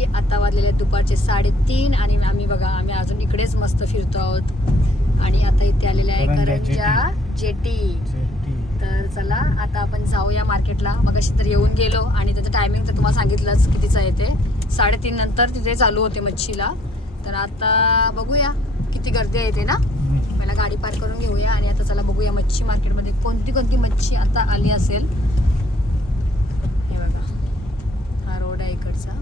मंडळी आता वाजलेले आहेत दुपारचे साडेतीन आणि आम्ही बघा आम्ही अजून इकडेच मस्त फिरतो आहोत. आणि आता इथे आलेले आहे करंजा जेटी. तर चला आता आपण जाऊया मार्केटला. मग अशी तर येऊन गेलो आणि त्याचं टायमिंग तर तुम्हाला सांगितलंच कितीचं आहे ते. साडेतीन नंतर तिथे चालू होते मच्छीला. तर आता बघूया किती गर्दी आहे ते ना. पहिला गाडी पार्क करून घेऊया आणि आता चला बघूया मच्छी मार्केटमध्ये कोणती कोणती मच्छी आता आली असेल. हे बघा हा रोड आहे इकडचा.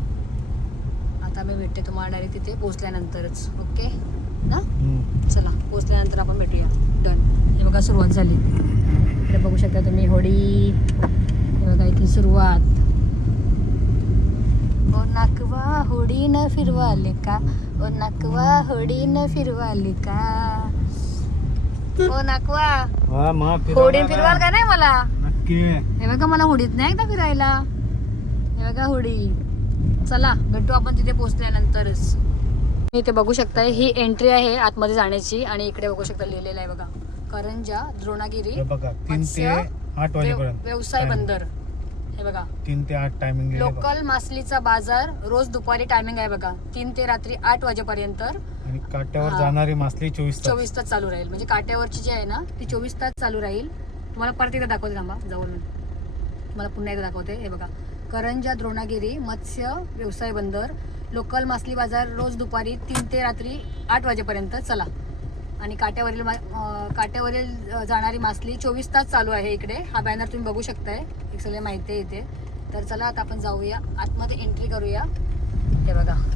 आता मी भेटते तुम्हाला डायरेक्ट तिथे पोहोचल्यानंतरच. ओके ना. चला पोहोचल्यानंतर आपण भेटूया. डन हे बघा सुरुवात झाली. इकडे बघू शकता तुम्ही होडी हे बघा इथे सुरुवात. ओ नाकवा होडीनं फिरवाले का ओ नाकवा होडीनं फिरवाले का ओ नाकवा. होडीन फिरवाल का नाही मला? हे बघा मला होडीत नाही एकदा फिरायला. हे बघा होडी. चला भेटू आपण तिथे पोहोचल्यानंतरच. मी इथे बघू शकताय ही एंट्री आहे आतमध्ये जाण्याची आणि इकडे बघू शकता लिहिलेलं आहे बघा. करंजा द्रोणागिरी व्यवसाय. बंदर. हे बघा. तीन ते आठ टायमिंग लोकल मासलीचा बाजार रोज दुपारी टायमिंग आहे बघा. तीन ते रात्री आठ वाजेपर्यंत. आणि काट्यावर. जाणारी मासली चोवीस तास. चोवीस तास चालू राहील. म्हणजे काट्यावरची जी आहे ना ती चोवीस तास चालू राहील. तुम्हाला परत एकदा दाखवते थांबा जवळ तुम्हाला पुन्हा एकदा दाखवते. हे बघा. करंजा द्रोणागिरी मत्स्य व्यवसाय बंदर लोकल मासली बाजार रोज दुपारी तीन ते रात्री आठ वाजेपर्यंत चला. आणि काट्यावरील मा- काट्यावरील जाणारी मासली चोवीस तास चालू आहे इकडे. हा बॅनर तुम्ही बघू शकताय. एक सगळे माहिती आहे इथे. तर चला आता आपण जाऊया. आतमध्ये एंट्री करूया. हे बघा.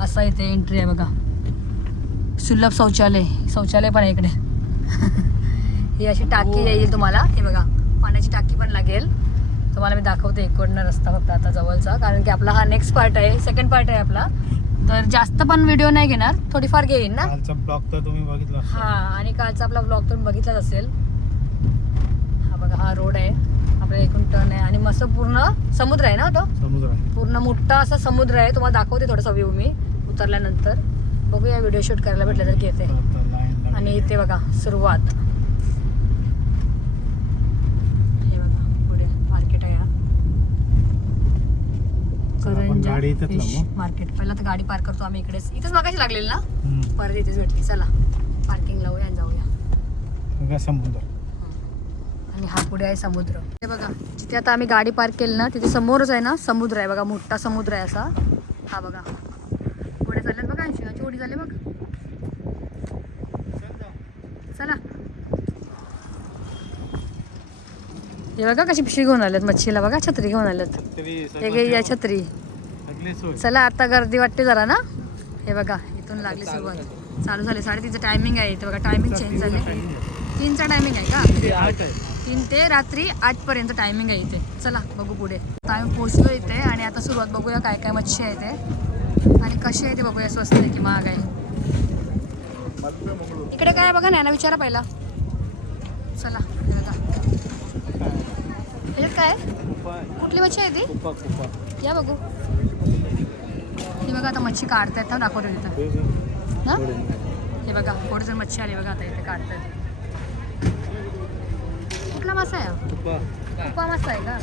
असं इथे एंट्री आहे बघा. सुलभ शौचालय. शौचालय पण आहे इकडे. ही अशी टाकी येईल तुम्हाला. हे बघा. पाण्याची टाकी पण लागेल. तुम्हाला मी दाखवते इकडनं रस्ता फक्त आता जवळचा कारण की आपला हा नेक्स्ट पार्ट आहे सेकंड पार्ट आहे आपला. तर जास्त पण व्हिडिओ नाही घेणार थोडीफार घेईन ना? कालचा ब्लॉग तर तुम्ही बघितला. हा आणि कालचा आपला ब्लॉग तुम्ही बघितलाच असेल. हा बघा हा रोड आहे. आपल्या एकूण टर्न आहे. आणि मस्त पूर्ण समुद्र आहे ना तो? समुद्र आहे. पूर्ण मोठा असा समुद्र आहे. तुम्हाला दाखवते थोडासा व्ह्यू मी उतरल्यानंतर. बघूया व्हिडिओ शूट करायला भेटलं तर घेते. आणि इथे बघा सुरुवात हे बघा पुढे मार्केट आहे हा चला, आपण करंजा फिश. मार्केट पहिला तर गाडी पार्क करतो आम्ही इकडेच. इथेच मागायची लागलेली ना. परत इथेच भेटली. चला पार्किंग लावूया आणि जाऊया. समुद्र. आणि हा पुढे आहे समुद्र. हे बघा जिथे आता आम्ही गाडी पार्क केली ना तिथे समोरच आहे ना समुद्र आहे बघा मोठा समुद्र आहे असा. हा बघा. पुढे चालल्यात बघा शिवाची ओढी झाले बघ. चला. हे बघा कशी पिशवी घेऊन आल्यात मच्छीला बघा छत्री घेऊन आल्यात. हे या छत्री. चला आता गर्दी वाटते जरा ना. हे बघा इथून लागली सुरुवात. चालू झाले. साडेतीनचं टायमिंग आहे इथे बघा टायमिंग चेंज झाले. तीनचा टायमिंग आहे का? तीन ते रात्री आठ पर्यंत टायमिंग आहे इथे. चला बघू पुढे. आम्ही पोहोचलो इथे आणि आता सुरुवात बघूया काय काय मच्छी आहे ते आणि कशी आहे ते बघूया स्वस्त आहे की महाग आहे. इकडे काय बघा ना विचारा पहिला. चला हे बघा. ह्याच्यात काय? कुठली मच्छी आहे ती? या बघू. ही बघा आता मच्छी काढतायत. ना दाखवतो तिथं. हां? हे बघा थोडी जण मच्छी आली बघा आता इथे काढतायत. कुठला मासा आहे कुपा उपा मासा आहे का?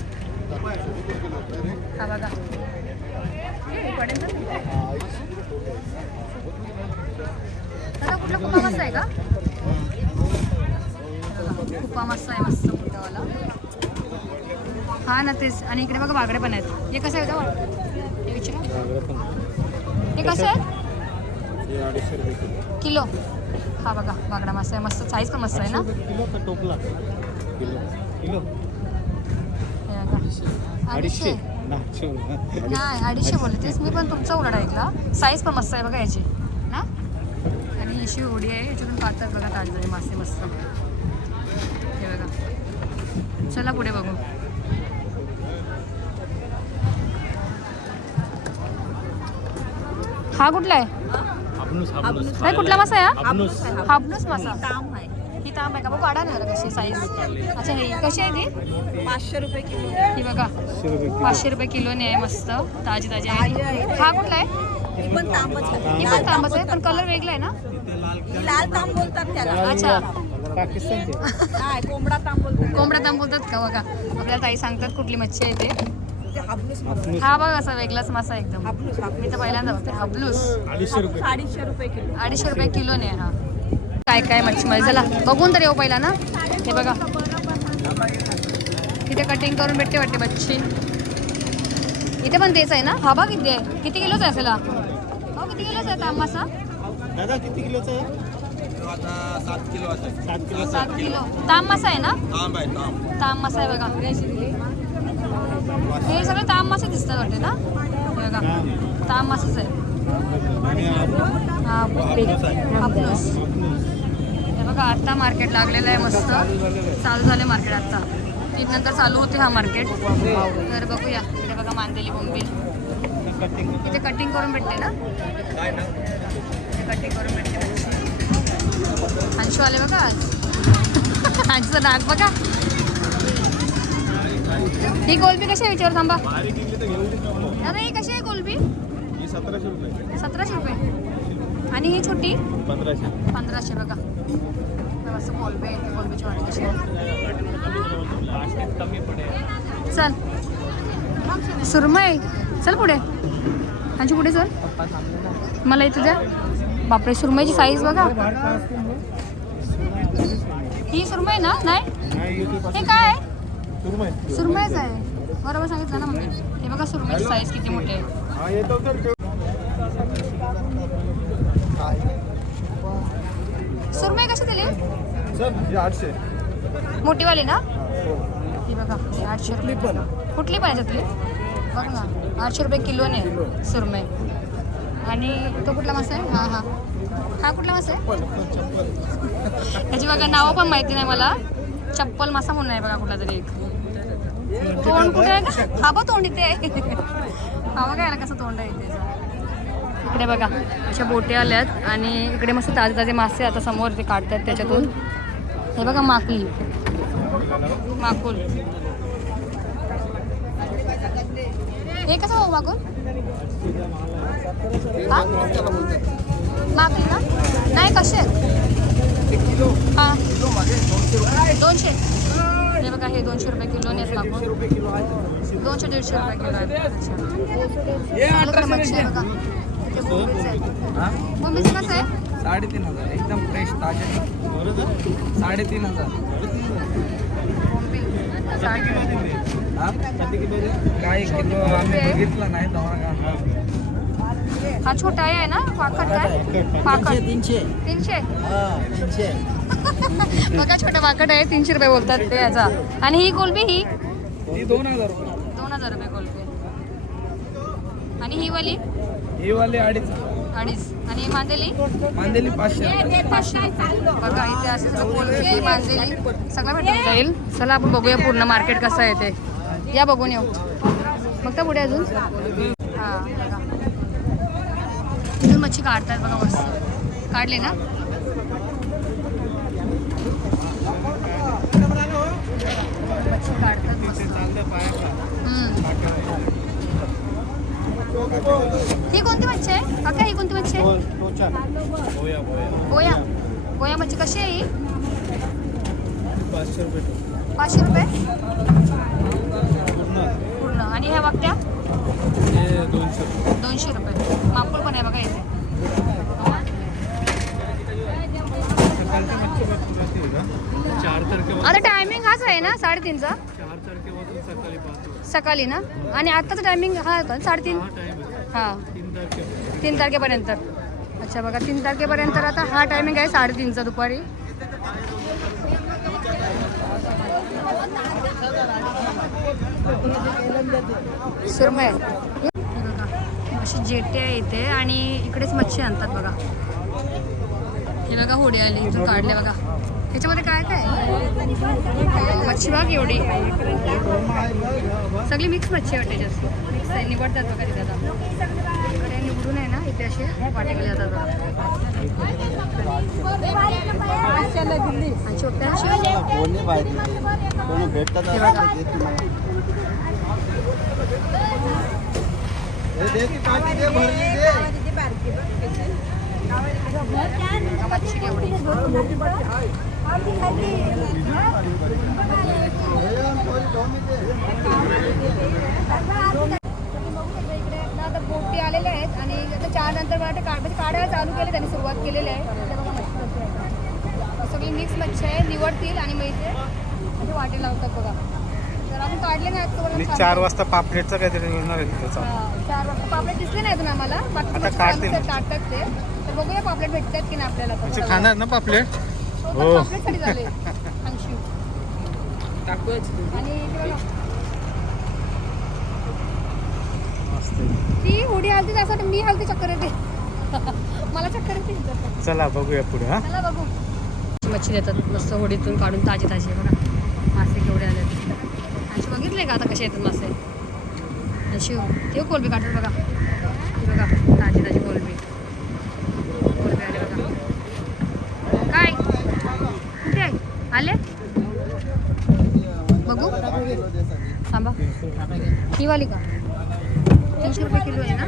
हा बघा. कुठला कुपा मासा आहे का? बघा, कुपा मासा आहे मस्त. हा ना तेच. आणि इकडे बघा बागडे पण आहेत. हे कसं आहे हे विचारा. हे कसं आहे? किलो. हा बघा बागडा मासा आहे. मस्त साईज पण मस्त आहे ना? किलो का टोपला. किलो. किलो. हे बघा. अडीचशे. नाही अडीचशे बोलले. तेच मी पण तुमचा उलट ऐकला. साईज पण मस्त आहे बघा याची. ना? आणि अशी होडी आहे. याच्यातून काढतात बघा ताजे मासे मस्त. हे बघा. चला पुढे बघू. हा कुठला आहे? नाही कुठला मासा आहे हा? हापनूस. मासा. ही तांब आहे. का? बघू काढा ना जरा कशी साईज अच्छा ही कशी आहे ती? पाचशे रुपये किलो. ही बघा. पाचशे रुपये किलोने आहे मस्त. ताजी ताजी आहे. हा कुठला आहे? ही पण तांबच आहे. ही पण तांबच आहे पण कलर वेगळा आहे ना? ही लाल तांब बोलतात त्याला. अच्छा. पाकिस्तानचे नाही कोंबडा तांब बोलतात. कोंबडा तांब बोलतात का? बघा. आपल्याला ताई सांगतात कुठली मच्छी आहे ते. हा बघ असा वेगळाच मासा एकदम. मी तर पहिल्यांदा बघते हबलूस. अडीचशे रुपये. अडीचशे रुपये किलो. अडीचशे रुपये किलोने हा. काय काय मच्छी मध्ये चला बघून तर येऊ पहिला ना. हे बघा. तिथे कटिंग करून भेटते वाटते मच्छी. इथे पण तेच आहे ना? हा बघ किती आहे किती किलोचा आहे असेल? हा? हो किती किलोचा आहे तांब मासा? दादा किती किलोचा आहे? सात किलो सात किलो. तांब मासा आहे ना? मासा आहे बघा. हे सगळे ताम मासे दिसतात वाटते ना? बघा. ताम मासेच आहे. आणि हे बघा आत्ता मार्केट लागलेलं आहे मस्त. चालू झाले मार्केट आत्ता तीन नंतर चालू होते हा मार्केट तर बघूया. इकडे बघा मांदेली बोंबील. इथे कटिंग करून भेटते ना? इथे कटिंग करून भेटते. मच्छी. अंशू आले बघा आज. अंशूचं नाक बघा. ही कोलबी कशी आहे विचार थांबा. अरे ही कशी आहे कोलबी ही सतराशे रुपये. सतराशे रुपये. आणि ही छोटी? पंधराशे. पंधराशे बघा. असं कोलबी आहे कोलबीची वाटी कशी चल. सुरमई चल पुढे. आणखी पुढे चल. मला इथे द्या बापरे सुरमईची साईज बघा. ही सुरमई ना? नाही? हे काय आहे? सुरमय सुरमईच आहे. बरोबर सांगितलं ना मम्मी. हे बघा सुरमईची साईज किती मोठी आहे. हा. सुरमई कशी दिली? आठशे. मोठीवाली ना? हो. ही. बघा आठशे रुपये. कुठली पाहिजे तुली बघ ना आठशे रुपये किलोने सुरमई. आणि तो कुठला मासा आहे? हां हां. हा कुठला मासा आहे? त्याची बघा नावं पण माहिती नाही मला. चप्पल मासा म्हणून आहे बघा कुठला तरी एक. तोंड कुठे आहे का? हा बघ तोंड इथे. आहे हा बघा याला कसं तोंड आहे इथे? इकडे बघा अशा बोटी आल्यात आणि इकडे मस्त ताजे ताजे मासे आता समोर ते काढतात त्याच्यातून. हे बघा माकली. माकुल. हे कसं हो माकुल? हा? माकली ना? नाही कसे? हा. दोनशे. हे बघा हे दोनशे रुपये किलोने आहेत माकुल दोनशे दीडशे रुपये किलो आहेत. चांगलं मच्छी आहे बघा. इथे बोंबीलचं आहे. कसं आहे? साडेतीन हजार. एकदम फ्रेश ताजे. साडेतीन हजार. हा? काय किलो आम्ही बघितलं नाही तेव्हा का हा छोटा आहे ना? पाकट काय? पाकट तीनशे तीनशे. तीनशे? बघा छोटा पाकट आहे. तीनशे रुपये बोलतात ते याचा. आणि ही कोलबी ही? ही दोन हजार रुपये. दोन हजार रुपये कोलबी आणि ही वाली? ही वाली अडीच. अडीच. आणि ही मांदेली? मांदेली पाचशे पाचशे बघा इथे असं सगळं कोलबी मांदेली. सगळं भेटून जाईल. चला आपण बघूया पूर्ण मार्केट कसं आहे ते. या बघून येऊ. मग तर पुढे अजून? हां बघा मच्छी काढतात बघा मस्त. काढले ना? मच्छी काढतात मस्त. ही कोणती मच्छी आहे? काका ही कोणती मच्छी आहे? गोया. गोया मच्छी कशी आहे ही? पाचशे रुपये. पाचशे रुपये पूर्ण. आणि ह्या वागत्या दोनशे रुपये. दोनशे मापूळ पण आहे बघा इथे. आता टायमिंग हाच आहे ना साडेतीनचा? सकाळी ना? आणि आत्ताचा टायमिंग हा होता साडेतीन? हा. हां तीन तारखेपर्यंत. अच्छा बघा तीन तारखेपर्यंत आता हा टायमिंग आहे साडेतीनचा दुपारी. सुरमय अशी जेटे आहे इथे आणि इकडेच मच्छी आणतात बघा. हे बघा होडी आली इथून काढले बघा. ह्याच्यामध्ये काय काय? मच्छी बघ एवढी. सगळी मिक्स मच्छी वाटते जास्त. मिक्स आहे निवडतात बघा तिथे आता. इकडे निवडून आहे ना इथे असे वाटे केले जातात बघा. आणि छोट्या अशा कोणी पाहिजे कोणी भेटतात हे बघा. हे दे की काकी दे भरली दे मच्छी केवढी इकडे ना आता बोटी आलेल्या आहेत आणि चार नंतर मला वाटतं काढायला चालू केले त्यांनी सुरुवात केलेली आहे सगळी मिक्स मच्छी आहे निवडतील आणि मग इथे असे वाटे लावतात बघा. काढले नाही छान- चार वाजता पापलेटचं काहीतरी मिळणार आहे त्याचा चार वाजता. पापलेट दिसले नाही अजून आम्हाला? बाकी आता काढतील. चालू काढतात ते. तर बघूया पापलेट भेटतात की नाही आपल्याला आता. म्हणजे खाणार ना पापलेट? हो, तर हो. पापलेटसाठी झाले. टाकूच आणि इथे बघा. ती उडी हलते त्यासाठी मी हलते चक्कर येते. मला चक्कर येते. चला बघूया पुढे हा. चला बघू. मच्छी देतात मस्त होडीतून काढून ताजे ताजे बघा. मासे केवढे आले आणि बघितले का आता कसे येतात मासे शिव ते कोलबी काढतात बघा. बघा ताजी ताजी कोलबी. कोलबी आले बघा. काय? कुठे आहे? आले? बघू. थांबा. ही वाली का? तीनशे रुपये किलो आहे ना?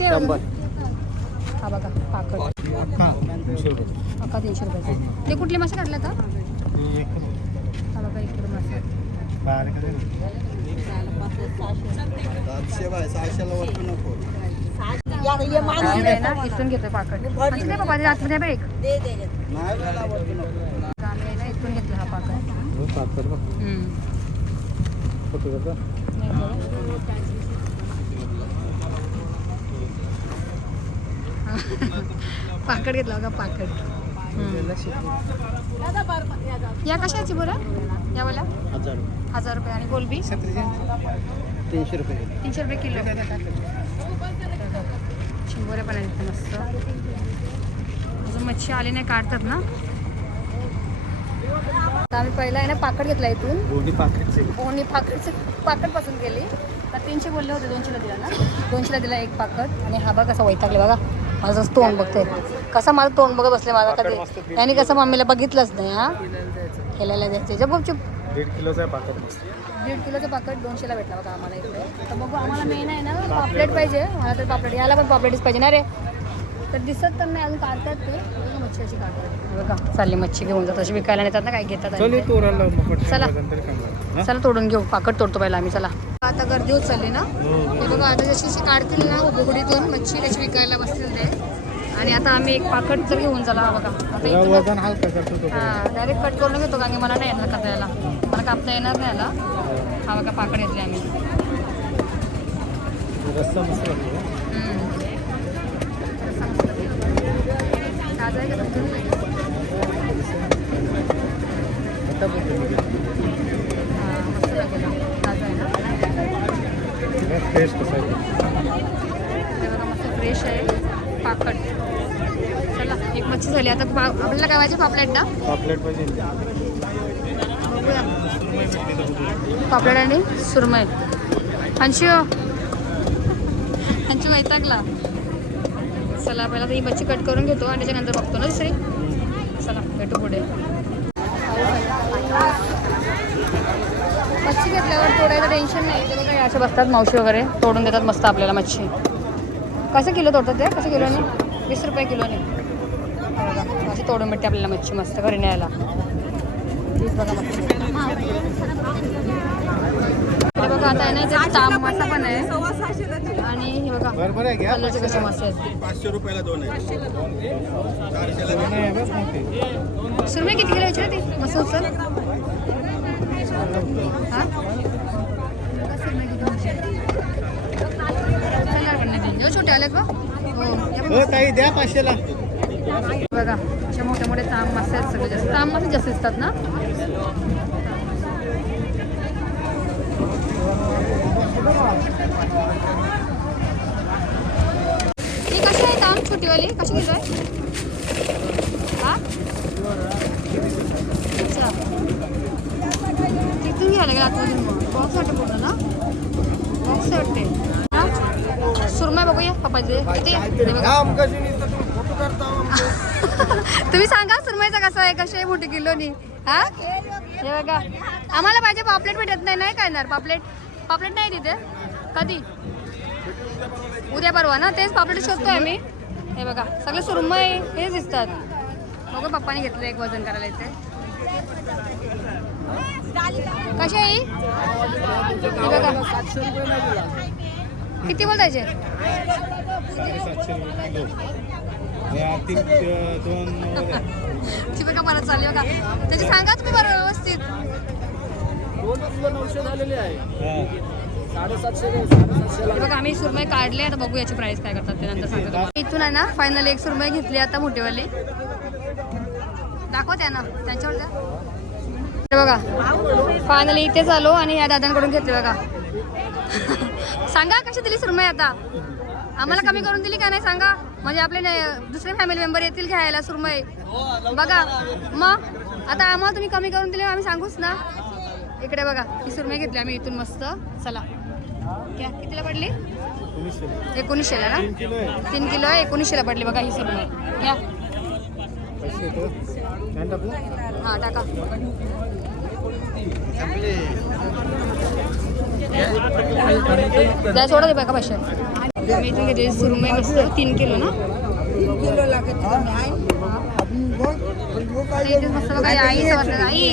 हे बघा? हा पाकड. तीनशे रुपये. ते कुठले मासे काढले आता ना इथून घेतो पाकड म्हणजे नाही बाबा आतमध्ये आहे एक ना इथून घेतलं हा पाकड पाकड घेतला बघा पाकड. या कशाची बरं या वाला हजार रुपये. आणि गोलबी? तीनशे रुपये. तीनशे रुपये किलो. शिंगोरे पण आहेत मस्त. अजून मच्छी आली नाही काढतात ना? आम्ही पहिला आहे ना पाकड घेतला इथून. दोन्ही पाकिटचे ओनी पाकड पाकड गेली तर तीनशे बोलले होते दोनशेला दिला ना? दोनशेला दिला एक पाकड. आणि हा बघा कसा वैतागले बघा. माझं तोंड बघते कसा माझं तोंड बघत बसले माझा कधी? त्यांनी कसं मम्मीला बघितलंच नाही हा? खेळायला द्यायचे. जब चुप. दीड किलोचा पाकिट दीड किलोचं पाकट दोनशेला भेटला बघा आम्हाला इकडे. तर बघू आम्हाला मेन आहे ना पापलेट पाहिजे. मला तर पापलेट याला पण पापलेटच पाहिजे ना रे. तर दिसत तर नाही अजून काढतात ते. मच्छी अशी काढतात. बघा चालली मच्छी घेऊन जातात अशी विकायला नेतात ना काय घेतात चल चला. तोडून घेऊ. पाकट तोडतो पहिला आम्ही चला. गर्दी होत चालली ना हो, हे बघा आता जशी जशी काढतील ना उघडीतून मच्छी त्याची विकायला बसतील ते आणि आता आम्ही एक पाकट तर घेऊन चला हा बघा. आता जरा इथून तो हा डायरेक्ट कट करून घेतो कारण की मला नाही येणार करता याला मला कापता येणार नाही याला हा बघा पाकड घेतले आम्ही. ताजा आहे का तुमचं? आता बघू. हा, मस्त लागेल. ताजा आहे ना फ्रेश कसं आहे? हे फ्रेश आहे. पाकड चला एक मच्छी झाली. आता आपल्याला काय पाहिजे पापलेट ना? पापलेट पाहिजे. पापलेट आणि सुरमई. अंशू. अंशू वैतागला. चला पहिला ही मच्छी कट करून घेतो आणि त्याच्यानंतर बघतो ना दुसरी. चला भेटू पुढे. मच्छी घेतल्यावर तोडायचं टेन्शन नाही. असे बसतात मावशी वगैरे तोडून देतात मस्त आपल्याला मच्छी. कसं किलो तोडतात ते? कसं किलोने वीस रुपये किलोने बघा, अशी तोडून भेटते आपल्याला मच्छी मस्त घरी न्यायला. हीच बघा मच्छी हे बघा आता आहे ना ताम मासा पण आहे. आणि हे बघा कलरचे कसे मासे आहेत. पाचशे रुपयाला दोन आहे किती किलो यायची रे ती? मस्त उचल हा? सुरमई किती उचल? उचलणार पण नाही त्यांचे. हो, छोटे आलेत बा. हो. हो ताई द्या पाचशेला. बघा असे मोठे मोठे ताम मासे आहेत सगळे जास्त. ताम मासे जास्त दिसतात ना? ही कशी आहे ताम छोटीवाली? कशी किलो आहे हा? अच्छा. तिथून घ्यायला लागेल आतमधून बॉक्स वाटते पूर्ण ना? बॉक्स वाटते? सुरमई बघूया पप्पा दे किती? आहे? हे बघा. तुम्ही? सांगा सुरमईचा कसा आहे? आहे मोठी किलोनी? हा? हे बघा. आम्हाला पाहिजे पापलेट भेटत नाही नाही काय येणार पापलेट? पापलेट नाही तिथे? कधी? उद्या परवा ना? तेच पापलेट शोधतोय आम्ही. हे बघा सगळे सुरमई हेच दिसतात. बघा पप्पाने घेतलं एक वजन करायला इथे. कशी आहे बघा. किती बोलायचे? सातशे रुपये किलो या बघा. चालली त्याची सांगा तुम्ही बरं व्यवस्थित. बघा आम्ही सुरमई काढले आता बघू याची प्राइस काय करतात ते नंतर सांगतो इथून आहे ना फायनल एक सुरमई घेतली आता मोठीवाली. दाखव त्यांना त्यांच्यावर द्या. बघा फायनली इथेच आलो आणि या दादांकडून घेतले बघा. सांगा कशी दिली सुरमई आता? आम्हाला कमी करून दिली का नाही सांगा? म्हणजे आपले दुसरे फॅमिली मेंबर येतील घ्यायला सुरमई. बघा मग आता आम्हाला तुम्ही कमी करून दिली आम्ही सांगूच ना. इकडे बघा ही सुरमई घेतली आम्ही इथून मस्त. चला. कितीला पडली? एकोणीसशे. एकोणीसशेला ना? तीन किलो एकोणीसशेला पडली बघा ही सुरमई. या पैसे येतो. काय टाकू? हा टाका. द्या सोडा दे बघा पैसे मी इथून घेतली सुरमई मस्त तीन किलो ना? किलो लागत इथे मस्त बघा आई आई.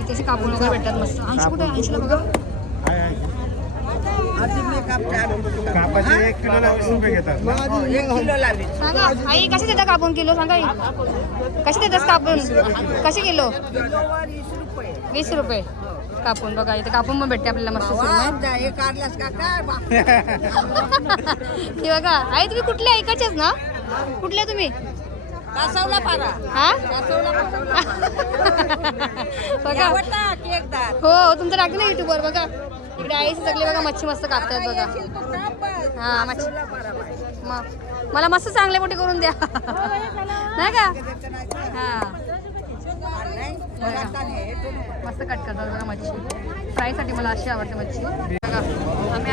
इथे कापून वगैरे भेटतात मस्त. ऐंशी कुठे ऐंशीला बघा. सांगा आई कसे देता कापून किलो? सांगा आई. कसे देतास कापून? कसे किलो? वीस रुपये. कापून बघा इथे कापून पण भेटते आपल्याला मस्त हे हे बघा आई तुम्ही कुठल्या ऐकायचेच ना? कुठल्या तुम्ही? हा? बघा. हो तुमचं टाकते ना युट्यूबवर बघा. इकडे आईच सगळे बघा मच्छी मस्त कापतायत बघा. हा मच्छी. मग मला मस्त चांगले मोठे करून द्या. नाही का? हा. मस्त कट करतात बघा मच्छी. फ्रायसाठी मला अशी आवडते मच्छी. बघा आम्ही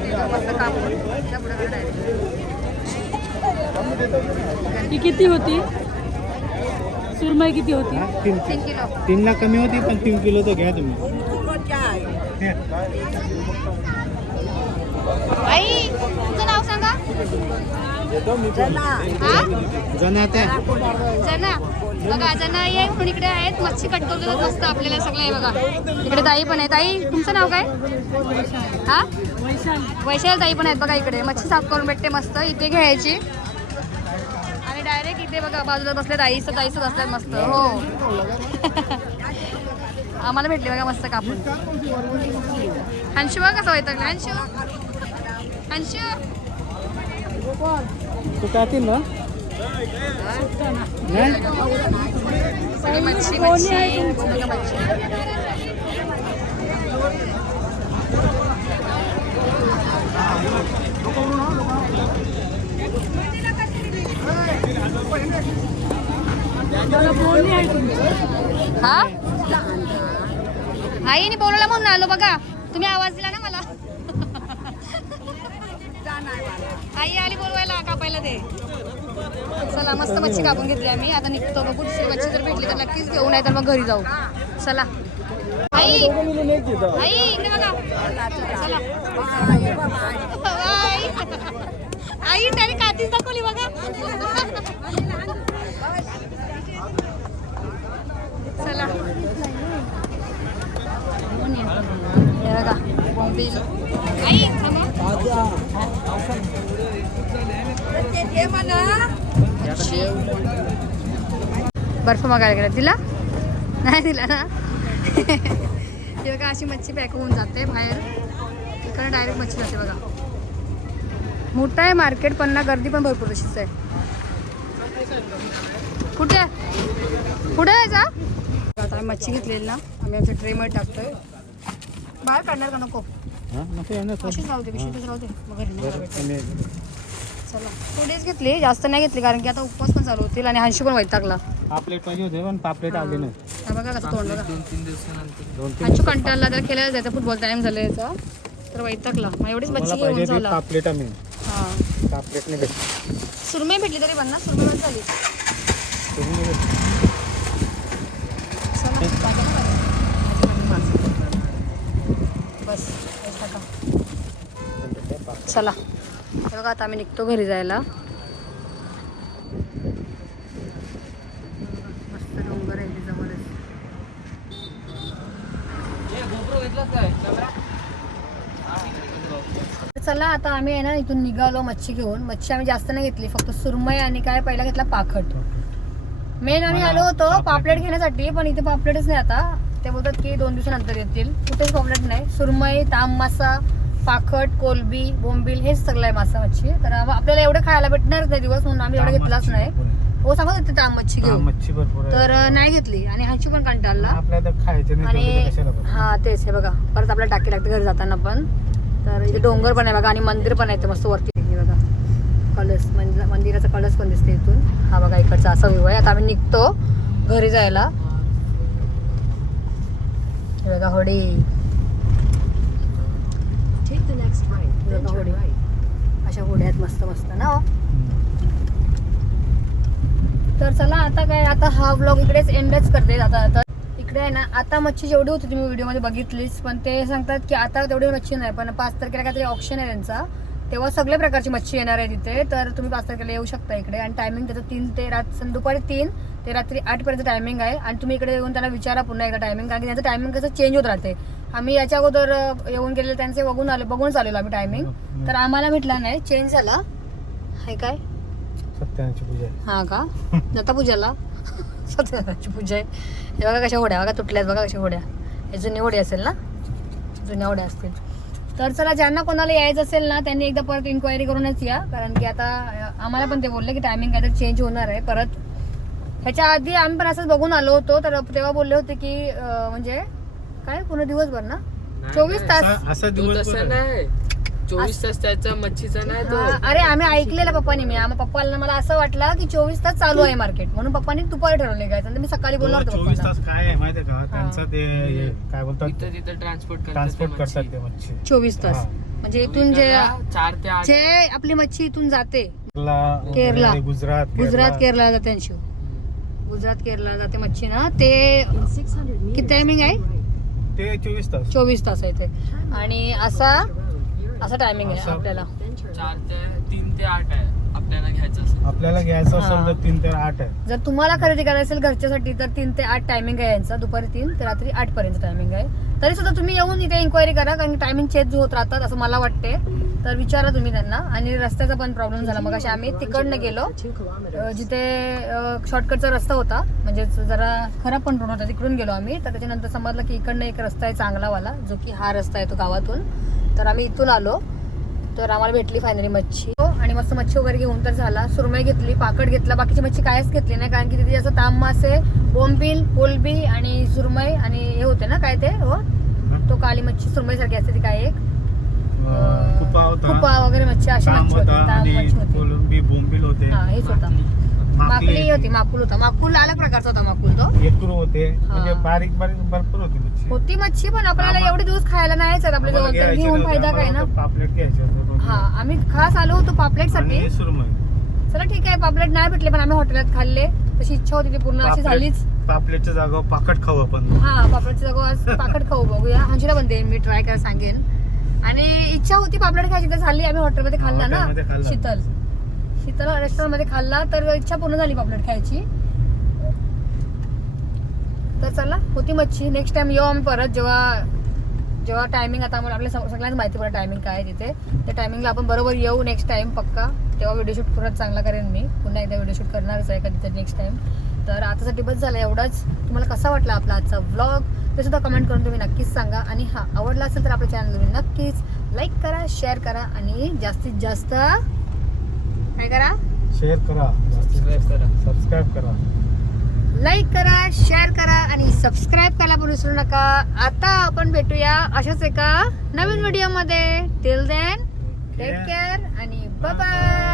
देतो, मस्त कापून त्या पुढे. ही किती होती? सुरमई किती होती? हा, तीन तीन किलो. तीनला कमी होती पण तीन किलो तर घ्या तुम्ही. आई तुमचं नाव सांगा. हा? ते जना. बघा जना ये म्हणून इकडे आहेत? मच्छी कट करतो मस्त आपल्याला सगळं आहे बघा. इकडे ताई पण आहे. ताई तुमचं नाव काय? हा? वैशाल ताई पण आहेत बघा इकडे. मच्छी साफ करून भेटते मस्त. इथे घ्यायची. आणि डायरेक्ट इथे बघा बाजूला बसले ताईच ताईच बसल्यात मस्त. हो. आम्हाला भेटले बघा मस्त कापून. हंशू बघा कसं व्हायचं हंशू हंशू तू कातील ना? मच्छी मच्छी. हा? आईने बोलवला म्हणून आलो बघा. तुम्ही आवाज दिला ना मला. आई आली बोलवायला. कापायला दे. चला मस्त मच्छी कापून घेतली आम्ही. आता निघतो बघू दुसरी मच्छी जर भेटली तर नक्कीच घेऊ नाही तर मग घरी जाऊ. चला. आई! आई इकडे बघा. चला. आई. त्याने कातीच दाखवली बघा. चला. बघा बोंबील आई थांबा. बर्फ मागायला गेला. दिला? नाही दिला ना? हे बघा अशी मच्छी पॅक होऊन जाते बाहेर. इकडे डायरेक्ट मच्छी जाते बघा. मोठं आहे मार्केट पण ना गर्दी पण भरपूर तशीच आहे. कुठे? कुठे जायचा आता मच्छी घेतलेली ना आम्ही आमच्या ट्रेमध्ये टाकतोय. बाहेर काढणार का नको? हा. अशीच राहू दे पिशवीतच राहू दे. मग घरी चला. थोडीच घेतली जास्त नाही घेतली कारण की आता उपवास पण चालू होतील आणि हंशी पण वाईट टाकला पापलेट पाहिजे होते पण पापलेट आले नाही. हा बघा कसं तोंड बघा. दोन तीन दिवसानंतर. दोन तीन हंचू कंटाळला तर खेळायला जायचं फुटबॉल टाइम झालं याचा तर वाईट टाकला मग एवढीच मच्छी घेऊन झाला. पापलेट आम्ही. हा. पापलेट नाही भेटली सुरमई भेटली तरी पण ना सुरमई पण झाली. चला. चला. बघा आता आम्ही निघतो घरी जायला. मस्त डोंगर आहे चला आता आम्ही आहे ना इथून निघालो मच्छी घेऊन. मच्छी आम्ही जास्त नाही घेतली फक्त सुरमई आणि काय पहिला घेतला पाखट. मेन आम्ही आलो होतो पापलेट घेण्यासाठी पण इथे पापलेटच नाही आता. ते बोलतात की दोन दिवसानंतर येतील. कुठेच पापलेट नाही. सुरमई ताम मासा पाखट कोलबी बोंबील हेच सगळं आहे मासा मच्छी तर आपल्याला एवढं खायला भेटणारच नाही दिवस म्हणून आम्ही एवढं घेतलाच नाही. हो सांगत होते ताम मच्छी घेऊ मच्छी भरपूर. तर नाही घेतली. आणि ह्याची पण कंटाळला. आणि? हा तेच हे बघा. परत आपल्याला टाकी लागते घरी जाताना पण. तर इथे डोंगर पण आहे बघा आणि मंदिर पण आहे इथे मस्त वरती. बघा. कलश मंदिर मंदिराचा कलश पण दिसते इथून. हा बघा इकडचा असा व्ह्यू आहे. आता आम्ही निघतो घरी जायला. बघा होडी. होडी अशा होड्या आहेत मस्त मस्त ना हो? तर चला आता काय आता हा ब्लॉग इकडेच एंडच करते. आता आता इकडे आहे ना आता मच्छी जेवढी होती तुम्ही व्हिडिओमध्ये बघितलीच पण ते सांगतात की आता तेवढी मच्छी नाही पण पाच तारखेला काहीतरी ऑप्शन आहे त्यांचा. तेव्हा सगळ्या प्रकारची मच्छी येणार आहे तिथे तर तुम्ही पाच तारखेला येऊ शकता इकडे. आणि टायमिंग त्याचं तीन ते रात सं- दुपारी तीन ते रात्री आठ पर्यंत टायमिंग आहे. आणि तुम्ही इकडे येऊन त्यांना विचारा पुन्हा एकदा टायमिंग कारण की त्यांचं टायमिंग कसं चेंज होत राहते. आम्ही याच्या अगोदर येऊन गेलेले त्यांचे बघून आलो बघून आलेलो आम्ही टायमिंग तर आम्हाला भेटला नाही. चेंज झाला. आहे काय? सत्यानारायणची पूजा. हा का? जाता पूजाला? सत्यनारायणची पूजा आहे. हे बघा कशा होड्या बघा तुटल्यात बघा कशा होड्या. हे जुनी होडी असेल ना? जुन्या होड्या असतील. तर चला ज्यांना कोणाला यायचं असेल ना त्यांनी एकदा परत इन्क्वायरी करूनच या. कारण की आता आम्हाला पण ते बोलले की टायमिंग काहीतरी चेंज होणार आहे. परत ह्याच्या आधी आम्ही पण असंच बघून आलो होतो. तर तेव्हा बोलले होते की म्हणजे काय? पूर्ण दिवसभर ना? चोवीस तास. असा- असा तो दिवस तसा नाही. चोवीस तास त्याचा मच्छीचा नाही तो. हा, अरे आम्ही ऐकलेलं पप्पानी. मी आम्हा पप्पाला मला असं वाटलं की चोवीस तास चालू आहे मार्केट. म्हणून पप्पानी दुपारी ठरवले काय मी सकाळी बोलणार होतो चोवीस पप्पाला. तास काय आहे माहितीये का? त्यांचं ते हे काय बोलतात? इथं तिथं ट्रान्सपोर्ट ट्रान्सपोर्ट करतात ते मच्छी. चोवीस तास. हा. म्हणजे इथून जे चार ते आठ. जे आपली मच्छी इथून जाते. केरला केरला. वगैरे, गुजरात गुजरात केरला जाते अंशू गुजरात केरला जाते मच्छी ना. ते किती टायमिंग आहे? ते चोवीस तास. चोवीस तास आहे ते. आणि असा असा टायमिंग आहे असा. आपल्याला. चार ते तीन ते आठ आहे. आपल्याला घ्यायचं असेल आपल्याला घ्यायचं. असेल तर तीन ते आठ आहे. जर तुम्हाला खरेदी करायचं असेल घरच्यासाठी तर तीन ते आठ टायमिंग आहे यांचा. दुपारी तीन ते रात्री आठ पर्यंत टायमिंग आहे. तरी सुद्धा तुम्ही येऊन इथे इन्क्वायरी करा कारण टायमिंग चेंज होत राहतात असं मला वाटते तर विचारा तुम्ही त्यांना. आणि रस्त्याचा पण प्रॉब्लेम झाला. मग अशा आम्ही तिकडनं गेलो. जिथे शॉर्टकटचा रस्ता होता. म्हणजे जरा खराब पण रोड होता. तिकडून गेलो आम्ही. तर त्याच्यानंतर समजलं की इकडनं एक रस्ता आहे चांगलावाला जो की हा रस्ता आहे तो गावातून. तर आम्ही इथून आलो. तर आम्हाला भेटली फायनली मच्छी. हो, आणि मस्त मच्छी वगैरे घेऊन तर झाला. सुरमई घेतली पाकड घेतला. बाकीची मच्छी कायच घेतली नाही कारण की तिथे असं ताम मासे बोंबील कोलबी आणि सुरमई आणि हे होते ना काय ते? हो? तो काळी मच्छी सुरमई सारखी असते ती काय एक? अं, कुपा होता. कुपा वगैरे मच्छी अशी मच्छी होती होता ताम आणि मच्छी होती. कोलंबी बोंबील होते. हा हेच होता. माकुली होती माकुल होता. माकुल अलग प्रकारचा होता माकुल तो. एकूर होते. म्हणजे. बारीक बारीक भरपूर होती मच्छी. होती मच्छी पण आपल्याला एवढे दिवस खायला नाहीच आहेत आपल्या जवळ तर घेऊन. फायदा काय ना. पापलेट घ्यायचे. हा आम्ही खास आलो होतो पापलेटसाठी चला ठीक आहे पापलेट नाही भेटले पण आम्ही हॉटेलात खाल्ले. तशी इच्छा होती ती पूर्ण अशी झालीच. पापलेट- पापलेटच्या जागा पाकट खाऊ आपण. हा पापडची जागा पाकट खाऊ बघूया. हंशीला देईन मी ट्राय करायला सांगेन. आणि इच्छा होती पापलेट खायची तर झाली. आम्ही हॉटेलमध्ये खाल्ला ना. शीतल. शीतल रेस्टॉरंटमध्ये खाल्ला तर इच्छा पूर्ण झाली पापलेट खायची. तर चला होती मच्छी. नेक्स्ट टाइम येऊ आम्ही परत जेव्हा जेव्हा टायमिंग आता आम्हाला आपल्या सगळ्यांना माहिती पडेल टायमिंग काय आहे तिथे. त्या टायमिंगला आपण बरोबर येऊ नेक्स्ट टाइम पक्का. तेव्हा व्हिडिओ शूट परत चांगला करेन मी. पुन्हा एकदा व्हिडिओ शूट करणारच आहे कधीतरी नेक्स्ट टाइम तर आतासाठी बस झालं एवढाच. तुम्हाला कसा वाटला आपला आजचा व्लॉग ते सुद्धा कमेंट करून तुम्ही नक्कीच सांगा. आणि हा आवडला असेल तर आपल्या चॅनल तुम्ही नक्कीच लाईक करा शेअर करा. आणि जास्तीत जास्त काय करा शेअर करा. Subscribe करा. सबस्क्राईब करा. लाईक करा शेअर करा आणि सबस्क्राईब करायला पण विसरू नका. आता आपण भेटूया अशाच एका नवीन व्हिडिओमध्ये. टिल देन टेक केअर आणि बाय